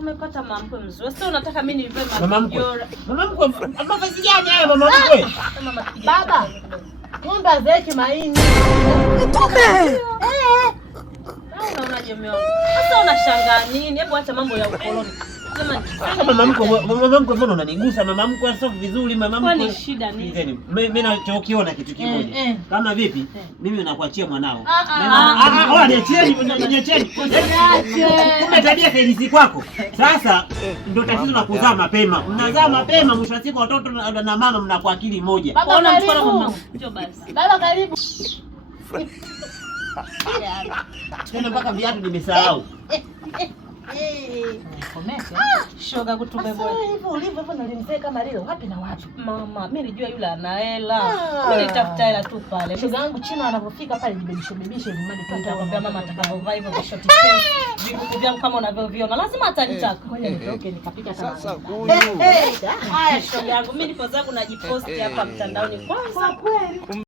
Umepata mama mkwe mzuri. Sasa unataka mimi nivae mama mkwe? Mama mkwe, mavazi gani haya mama mkwe? Baba. Ng'ombe azeki maini. Unaonaje mume wangu? Sasa unashangaa nini? Hebu acha mambo ya ukoloni. Mama mkwe, mbona unanigusa mama mkwe? Sio vizuri mama mkwe. Kwani shida nini? Mimi nachokiona kitu kimoja. Kama vipi? Mimi nakuachia mwanao. Niacheni. Kumbe tabia kailisi kwako. Sasa ndio tatizo la kuzaa mapema. Mnazaa mapema, mwisho wa siku watoto na mama mnakuwa akili moja. Ona mkono mama. Njoo basi. Baba karibu. Tena mpaka viatu nimesahau. Komesha. Shoga kutume bwana. Hivyo ulivyo hivyo nalimzee kama lile wapi na wapi? Mama, mimi nilijua yule ana hela. Mimi nitafuta hela tu pale. Shoga yangu China anapofika pale jibebishe ili mradi Nitakwambia mama atakapovaa hivyo vishoti pants. Vigugu vyangu kama unavyoviona. Lazima atanitaka. Ngoja nitoke nikapika kama. Sasa huyu. Haya shoga yangu, mimi nipo zangu najiposti hapa mtandaoni kwanza. Kweli.